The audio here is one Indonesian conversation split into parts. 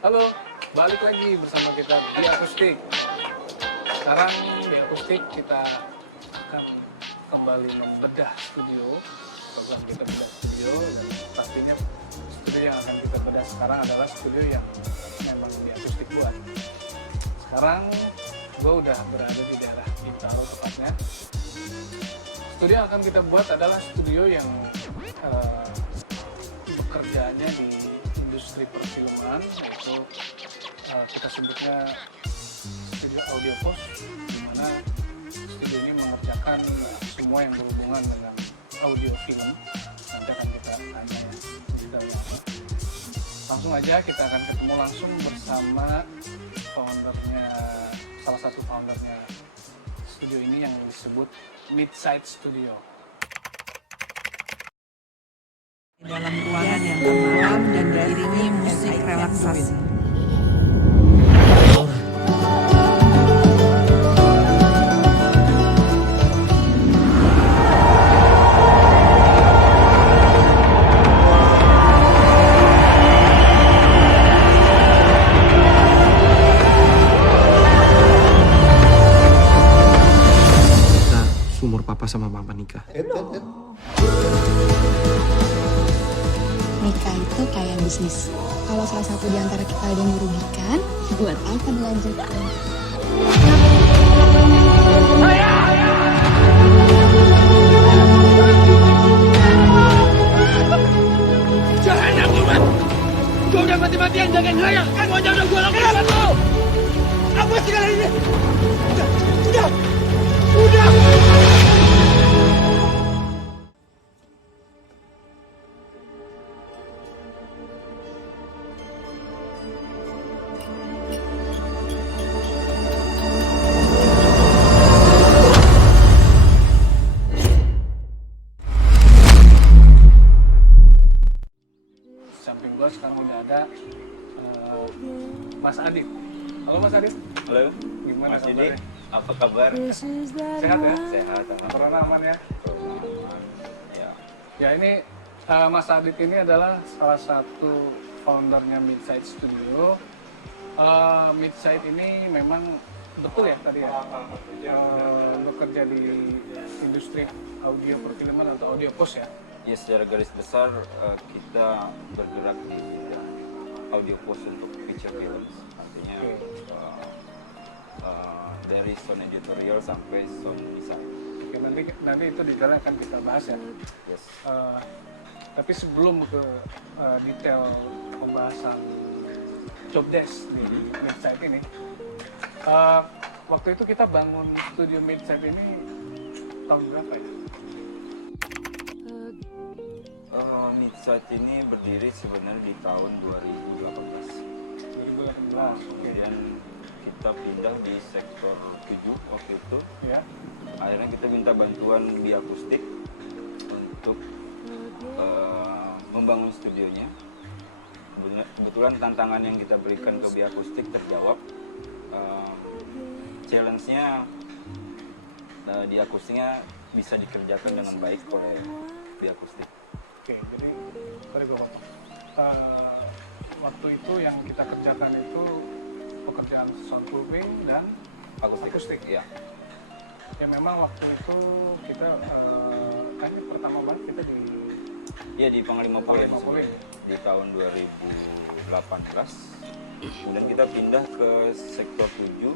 Halo, balik lagi bersama kita di Akustik. Sekarang di Akustik kita akan kembali membedah studio. Program kita bedah studio dan pastinya studio yang akan kita bedah sekarang adalah studio yang memang di Akustik buat. Sekarang gue udah berada di daerah Bintaro tepatnya. Studio yang akan kita buat adalah studio yang bekerjanya di industri perfilman, yaitu kita sebutnya studio audio post, di mana studio ini mengerjakan semua yang berhubungan dengan audio film. Nanti akan kita tanya lebih dahulu. Langsung aja kita akan ketemu langsung bersama foundernya, salah satu foundernya studio ini yang disebut Midside Studio. Di dalam ruangan yang tenang dan diiringi musik relaksasi. Nah, sumur papa sama mama nikah. Nikah itu kayak bisnis. Kalau salah satu di antara kita ada yang merugikan, buat apa dilanjutkan? Jangan Akibat! Kau udah mati-matian jagain saya! Kamu aja udah gue lakukan lo! Apa segala ini? Udah! Samping gua sekarang udah ada Mas Adit. Halo Mas Adit. Halo, Gimana Mas Didi, kabarnya? apa kabar? Sehat ya? Sehat, Corona aman ya? ya. Ya ini Mas Adit ini adalah salah satu foundernya Midside Studio. Midside ini memang betul ya tadi ya, bekerja di industri audio perfilman atau audio post ya. Ya, secara garis besar kita bergerak di bidang audio post untuk feature films. Artinya dari sound editorial sampai sound design. Oke, nanti itu di dalam akan kita bahas ya. Yes. Tapi sebelum ke detail pembahasan job desk di Midside ini, waktu itu kita bangun studio Midside ini tahun berapa ya? Midside ini berdiri sebenarnya di tahun 2018. 2018. Kemudian kita pindah di sektor 7 waktu itu. Ya. Akhirnya kita minta bantuan Biakustik untuk membangun studionya. Kebetulan tantangan yang kita berikan ke Biakustik terjawab. Challenge-nya di akustiknya bisa dikerjakan dengan baik oleh Biakustik. Oke, jadi sorry gue potong. Waktu itu yang kita kerjakan itu pekerjaan soundproofing dan akustik. Ya. Ya memang waktu itu kita kayaknya pertama banget kita di Di Panglima Polim Panglima Polim. di tahun 2018. Kemudian kita pindah ke sektor 7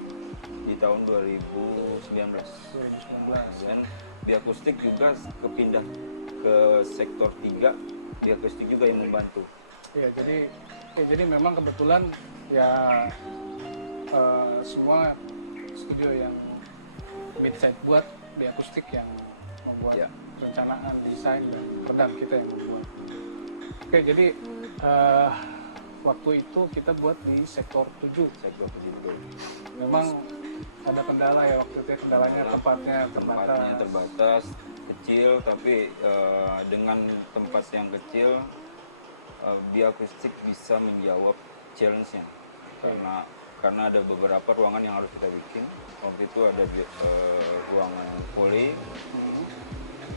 di tahun 2019. 2019. Dan Biakustik juga kepindah ke sektor 3, Biakustik juga yang membantu. Ya jadi memang kebetulan ya semua studio yang Midside buat Biakustik yang membuat Ya. perencanaan, desain dan redam kita yang membuat. Oke, jadi waktu itu kita buat di sektor 7. Sektor 7 Memang ada kendala ya waktu itu, kendalanya tempatnya terbatas, kecil, tapi dengan tempat yang kecil Biakustik bisa menjawab challenge-nya. Karena ada beberapa ruangan yang harus kita bikin. Waktu itu ada ruangan poli,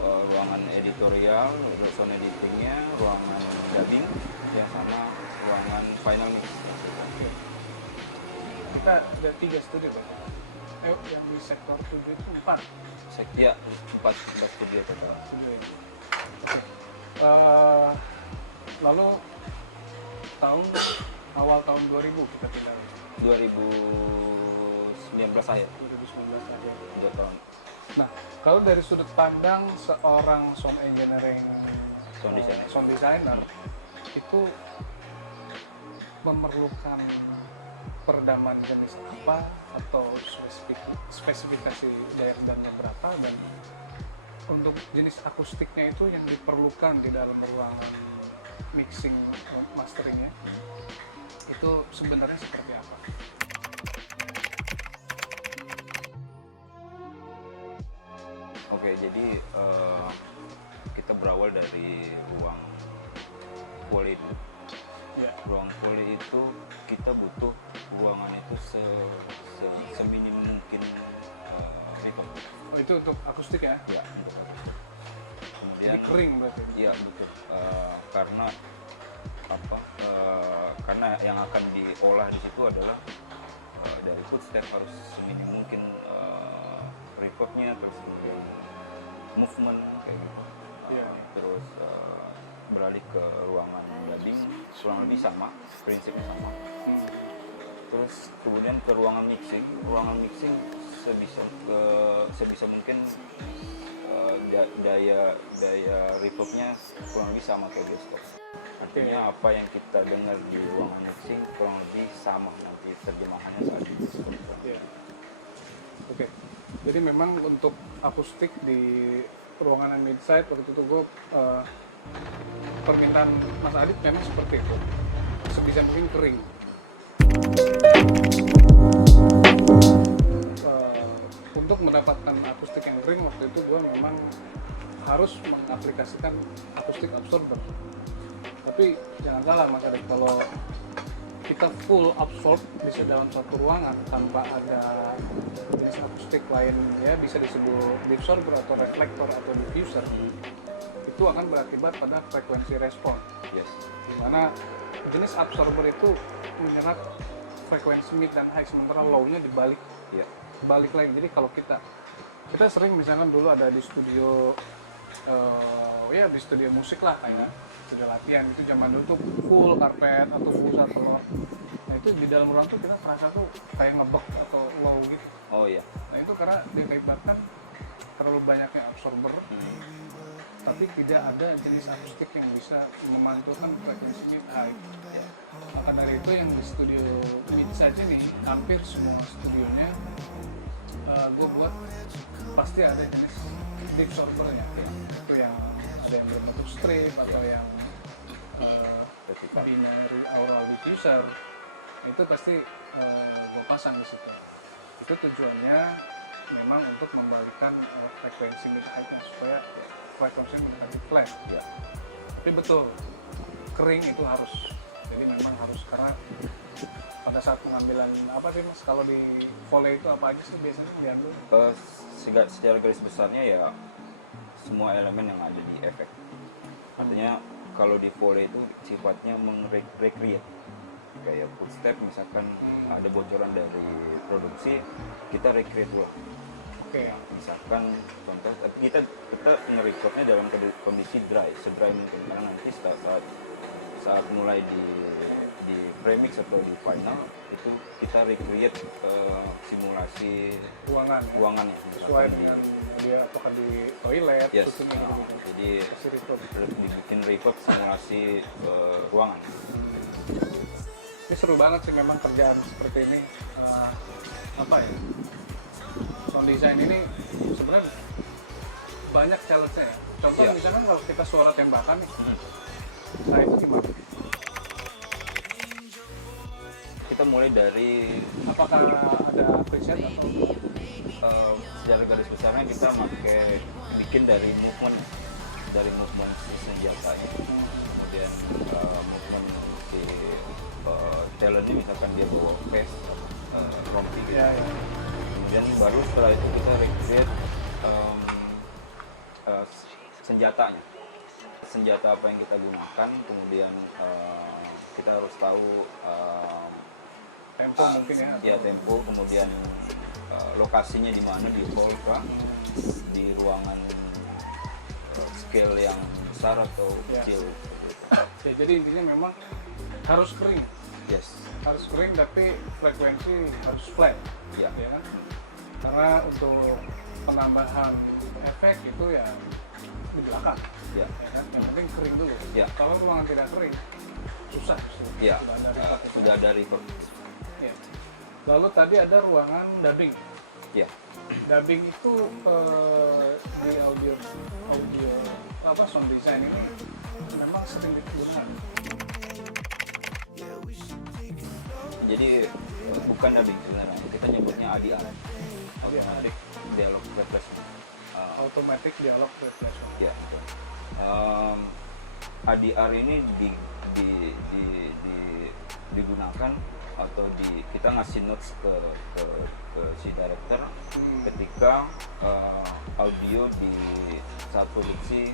ruangan editorial, sound editingnya, ruangan dubbing, ya sama ruangan final mix. kita ada 3 studio kan? Yang di sektor 7 itu 4 Ya, 4 studio total. studio itu. Oke. Lalu awal tahun 2000 kita pindah 2019 akhir, 2019 aja. 2 tahun. Nah, kalau dari sudut pandang seorang sound engineering, sound designer itu memerlukan peredaman jenis apa atau spesifikasi daya redamnya berapa, dan untuk jenis akustiknya itu yang diperlukan di dalam ruangan mixing masteringnya itu sebenarnya seperti apa? Oke, jadi kita berawal dari ruang poli itu. Ya. Ruang poli itu kita butuh ruangan itu seminim mungkin reverb. Oh, itu untuk akustik ya? Ya, untuk akustik. Kemudian Jadi kering berarti? iya betul. Karena apa? Karena yang akan diolah di situ adalah dari footstep harus seminim mungkin reverbnya, terus kemudian movement kayak gitu. Iya. Terus beralih ke ruangan dubbing kurang lebih sama, prinsipnya sama. Terus kemudian ke ruangan mixing sebisa mungkin daya reverbnya kurang lebih sama kayak desktop. Artinya apa yang kita dengar di ruangan mixing kurang lebih sama nanti terjemahannya saat di desktop. Iya. Oke. Jadi memang untuk akustik di ruangan midside waktu itu gue permintaan Mas Adit memang seperti itu, sebisa mungkin kering. Untuk mendapatkan akustik yang kering waktu itu gue memang harus mengaplikasikan akustik absorber. Tapi jangan salah Mas Adit, kalau kita full absorb di dalam satu ruangan tanpa ada jenis akustik lain, ya bisa disebut absorber atau reflektor atau diffuser, itu akan berakibat pada frekuensi respon. Yes. Dimana jenis absorber itu menyerap frekuensi mid dan high, sementara low-nya dibalik. Iya. Balik lagi. Jadi kalau kita sering misalkan dulu ada di studio di studio musik lah, kayak studio latihan itu zaman dulu tuh full karpet atau full sator. Nah itu di dalam ruang tuh kita merasa tuh kayak ngebek atau wow gitu. Oh iya. Nah itu karena dikaitkan terlalu banyaknya absorber, tapi tidak ada jenis akustik yang bisa memantulkan frekuensi mid high. Maka dari itu yang di studio mid saja nih, hampir semua studionya gue buat pasti ada jenis absorbernya, itu yang ada yang berbentuk strip atau yang binary aural diffuser, itu pasti gue pasang di situ. Itu tujuannya memang untuk membalikan frekuensi mid high-nya supaya frekuensi mid high flat. Ya. Tapi betul, kering itu harus. Jadi memang harus, karena pada saat pengambilan apa sih Mas, kalau di volley itu apa aja sih biasanya diambil? Secara garis besarnya ya semua elemen yang ada di efek. Artinya kalau di volley itu sifatnya recreate, kayak footstep misalkan ada bocoran dari produksi, kita recreate ulang. Oke. Misalkan contoh kita nge-recordnya dalam kondisi dry, sedry mungkin, karena nanti saat mulai di premix atau di final itu kita recreate simulasi ruangannya Sesuai dengan dia apakah di toilet, yes. susunya gitu. Jadi Kasih reverb. dibikin reverb simulasi ruangan. Ini seru banget sih memang kerjaan seperti ini. Apa ya? Sound design ini sebenarnya banyak challenge-nya ya. Contoh Iya. misalkan kalau kita suara tembakan nih, nah itu gimana? Kita mulai dari Apakah ada preset atau secara garis besarnya kita bikin dari movement si senjatanya, kemudian movement si talentnya, misalkan dia bawa vest, rompi gitu. ya, ya. Kemudian baru setelah itu kita recreate senjata apa yang kita gunakan, kemudian kita harus tahu tempo mungkin ya. Ya tempo, kemudian lokasinya di mana, di hall kah, di ruangan scale yang besar atau Ya. kecil. Ya, jadi intinya memang harus kering, Yes. harus kering tapi frekuensi harus flat, Ya. ya kan? Karena untuk penambahan efek itu ya di belakang, Ya. ya kan? Yang penting kering dulu. Ya. Kalau ruangan tidak kering, susah. Ya. Sudah ada record. Sudah ada record. Ya. Lalu tadi ada ruangan dubbing. Ya. Dubbing itu di audio apa sound design ini memang sering digunakan. Jadi bukan dubbing sebenarnya, kita nyebutnya ADR. Automatic Dialog Replacement. Automatic dialog replacement. Ya. ADR ini digunakan atau kita ngasih notes ke si director ketika audio di satu diksi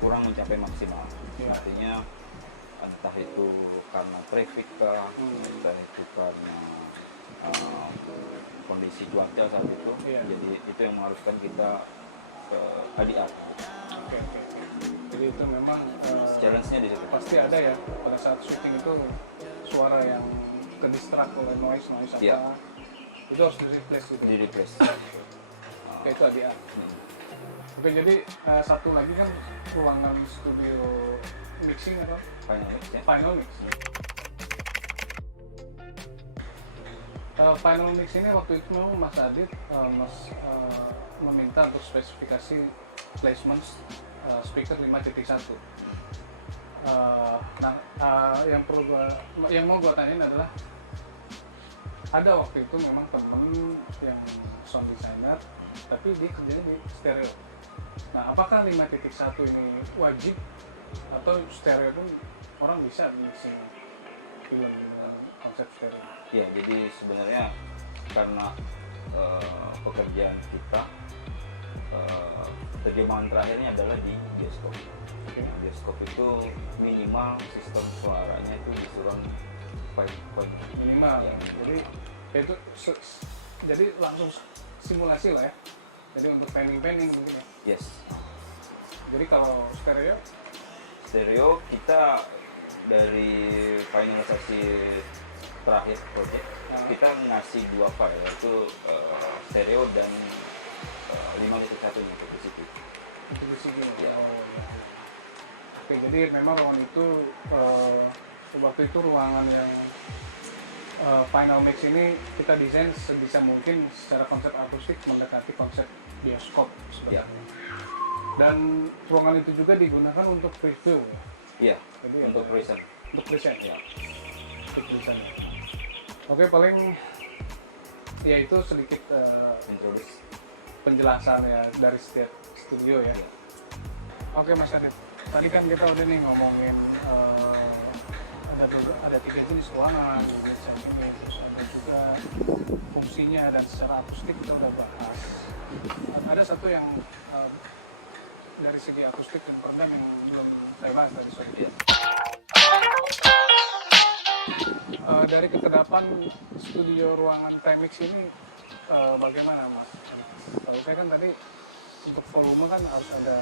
kurang mencapai maksimal. Artinya entah itu karena traffic kah, entah itu karena kondisi cuaca saat itu. Iya. Jadi itu yang mengharuskan kita ke ADR. Oke. Jadi itu memang Challenge-nya di situ. pasti ada ya pada saat syuting itu suara yang ke distract oleh noise apa. Iya. Itu harus di replace gitu. Di replace. Oke, itu ADR. Oke, jadi satu lagi kan ruangan studio mixing atau Final mix ya. final mix. Final mix ini waktu itu memang Mas Adit meminta untuk spesifikasi placement speaker 5.1. Yang mau gua tanyain adalah ada waktu itu memang temen yang sound designer tapi dia kerjanya di stereo. Nah, apakah 5.1 ini wajib atau stereo pun orang bisa mixing film dengan konsep stereo? Ya, jadi sebenarnya karena pekerjaan kita terjemahan terakhirnya adalah di bioskop. Bioskop itu minimal sistem suaranya itu di surround 5.5 Minimal. ya. Jadi ya itu jadi langsung simulasi lah ya. Jadi untuk panning mungkin ya. Yes. Jadi kalau Stereo kita dari finalisasi terakhir project kita ngasih dua file yaitu stereo dan 5.1 untuk di situ. itu di sini. Ya. Oh, ya. Oke, jadi memang ruangan itu waktu itu ruangan yang final mix ini kita desain sebisa mungkin secara konsep akustik mendekati konsep bioskop sebenarnya. Dan ruangan itu juga digunakan untuk preview ya. Iya, Jadi untuk present. Untuk present ya. Untuk present. Oke, paling ya itu sedikit Introduce. penjelasan ya dari setiap studio ya. Oke Mas Adit, tadi kan kita udah nih ngomongin ada 3 jenis ruangan, terus ada juga fungsinya dan secara akustik kita udah bahas. Ada satu yang dari segi akustik dan peredam yang belum saya bahas tadi soalnya. Dari kekedapan studio ruangan Timix ini bagaimana Mas? Kalau saya kan tadi untuk volume kan harus ada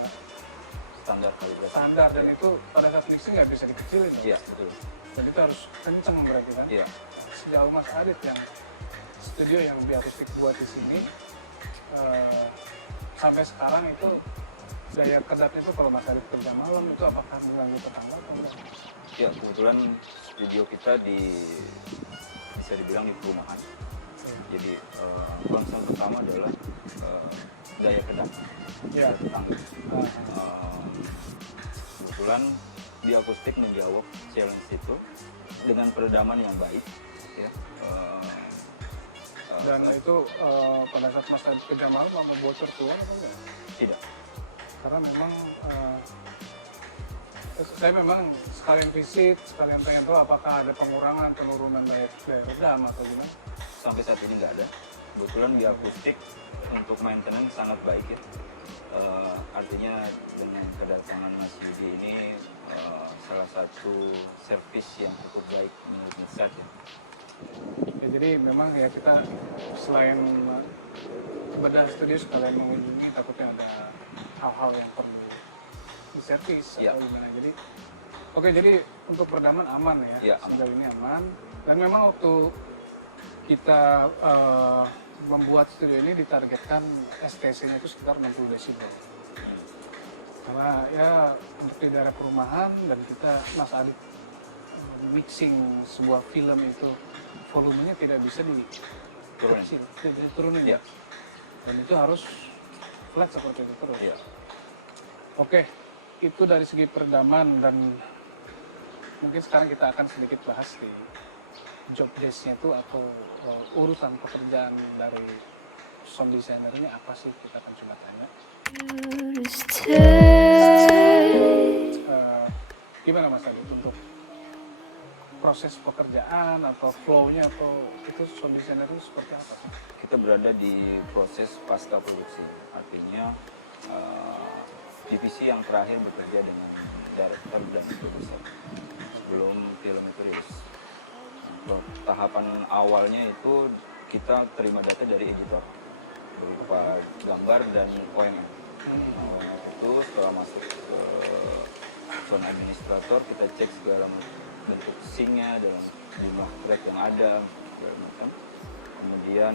Standar kalibrasi. standar dan itu pada saat mixing nggak bisa dikecilin. Iya, betul. Dan itu harus kenceng berarti kan? Iya. Sejauh Mas Adit yang studio yang biakustik buat di sini sampai sekarang itu daya kedapnya itu kalau Mas Adit kerja malam itu apakah mengganggu tetangga atau enggak? Ya, kebetulan studio kita bisa dibilang di perumahan. Jadi concern pertama adalah daya kedap. Ya. Kebetulan di akustik menjawab challenge itu dengan peredaman yang baik. Ya. Dan itu pada saat Mas Adit kerja malam mau bocor keluar atau enggak? Tidak. Karena memang saya memang sekalian visit, sekalian pengen tahu apakah ada pengurangan, penurunan daya redam atau gimana. Sampai saat ini nggak ada. Kebetulan di akustik untuk maintenance sangat baik ya. Artinya dengan kedatangan Mas Yudi ini salah satu servis yang cukup baik menurut saya. jadi memang ya kita selain bedah studio sekalian mengunjungi, takutnya ada hal-hal yang perlu diservis Iya. atau gimana. Jadi oke, jadi untuk peredaman aman ya, Iya, aman. sejauh ini aman. Dan memang waktu kita membuat studio ini ditargetkan STC-nya itu sekitar 60 desibel. Karena ya untuk di daerah perumahan dan kita Mas Adit mixing sebuah film itu volumenya tidak bisa Turunin. tidak diturunin. Iya. Dan itu harus flat seperti itu terus. Iya. Oke, itu dari segi peredaman, dan mungkin sekarang kita akan sedikit bahas di job desk-nya itu atau urutan pekerjaan dari sound designer ini apa sih, kita akan coba tanya. Gimana Mas Adit untuk proses pekerjaan atau flow-nya atau itu sound designer itu seperti apa sih? Kita berada di proses pasca produksi, artinya divisi yang terakhir bekerja dengan director dan produser sebelum film itu rilis. Tahapan awalnya itu kita terima data dari editor berupa gambar dan OMM. Itu setelah masuk ke sound administrator, kita cek segala bentuk sync-nya dalam jumlah track yang ada segala macam. Kemudian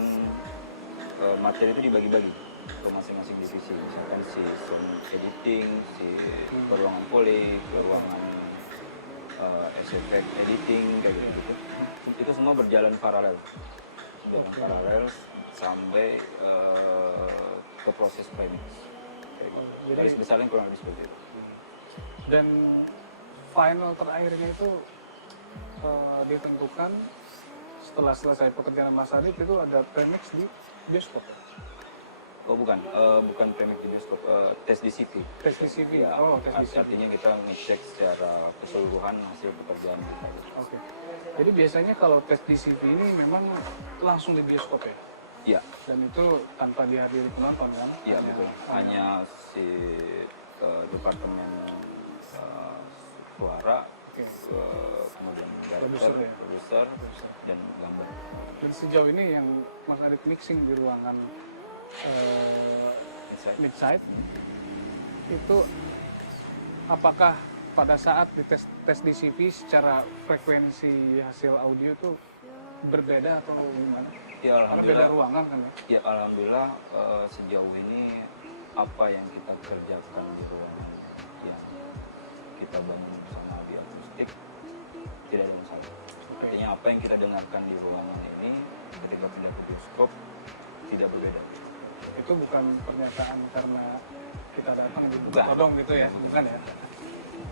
materi itu dibagi-bagi ke masing-masing divisi, misalkan si sound editing, si ruangan poly, ruangan effect editing, kayak gitu. Itu semua berjalan paralel sampai ke proses premix. Garis besarnya kurang lebih seperti itu. Dan final terakhirnya itu ditentukan setelah selesai pekerjaan Mas Adit, itu ada premix di bioskop. Oh bukan premix di bioskop, tes di CV. Tes di CV. Ya, Tes di CV. artinya kita ngecek secara keseluruhan hasil pekerjaan kita. Oke. Jadi biasanya kalau tes di CV ini memang langsung di bioskop ya? Iya, Dan itu tanpa dihadiri penonton kan? iya betul. Hanya si departemen suara, Oke. kemudian Produser ya? produser, dan gambar. Dan sejauh ini yang Mas Adit mixing di ruangan midside itu apakah pada saat di tes di CV secara frekuensi hasil audio itu berbeda atau gimana? Ya Karena beda alhamdulillah. ruangan kan ya? Ya alhamdulillah sejauh ini apa yang kita kerjakan di ruangan yang kita bangun bersama Bioakustik tidak ada masalah. Artinya apa yang kita dengarkan di ruangan ini ketika pindah ke bioskop tidak berbeda. Itu bukan pernyataan karena kita datang di Bukan. todong gitu ya, bukan ya?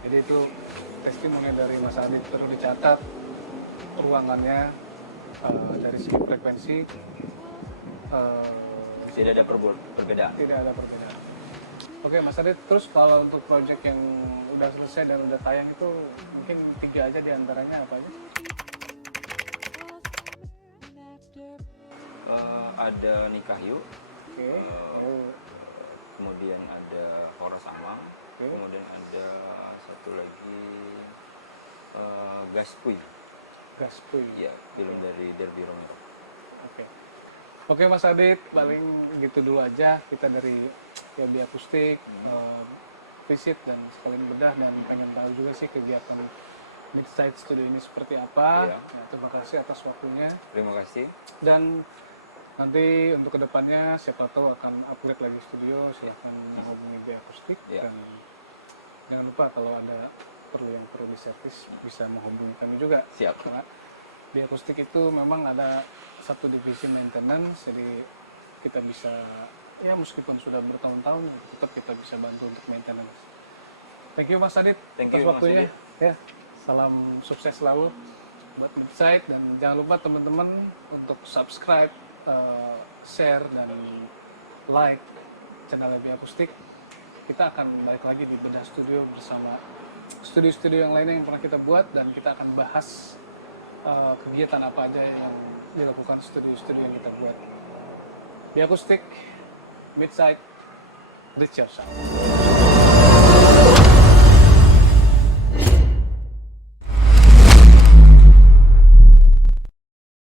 Jadi itu testimoni dari Mas Adit, perlu dicatat ruangannya dari segi frekuensi Tidak ada perbedaan. tidak ada perbedaan. Oke Mas Adit, terus kalau untuk project yang udah selesai dan udah tayang itu mungkin 3 aja diantaranya apa aja? Ada Nikah Yuk, Oke. kemudian ada Horas Amang, Oke. kemudian ada satu lagi Gaspuy, Gaspuy. ya film dari Derby Romero. Oke. Oke Mas Adit, paling gitu dulu aja kita dari Bioakustik visit dan sekalian bedah dan pengen tahu juga sih kegiatan Midside Studio ini seperti apa. Iya. Ya, terima kasih atas waktunya. Terima kasih. Dan nanti untuk kedepannya siapa tahu akan upgrade lagi studio, silahkan menghubungi Bioakustik. Iya. Dan jangan lupa kalau ada yang perlu diservis bisa menghubungi kami juga. Siap. Karena Bioakustik itu memang ada satu divisi maintenance, jadi kita bisa, ya meskipun sudah bertahun-tahun, tetap kita bisa bantu untuk maintenance. Thank you Mas Adit Thank atas you, Mas waktunya. Adit. Ya, salam sukses selalu buat Midside, dan jangan lupa teman-teman untuk subscribe, share dan like channel Bioakustik. Kita akan balik lagi di bedah studio bersama studio-studio yang lainnya yang pernah kita buat, dan kita akan bahas kegiatan apa aja yang dilakukan studio-studio yang kita buat. Bioakustik, Midside, Reach Your Sound.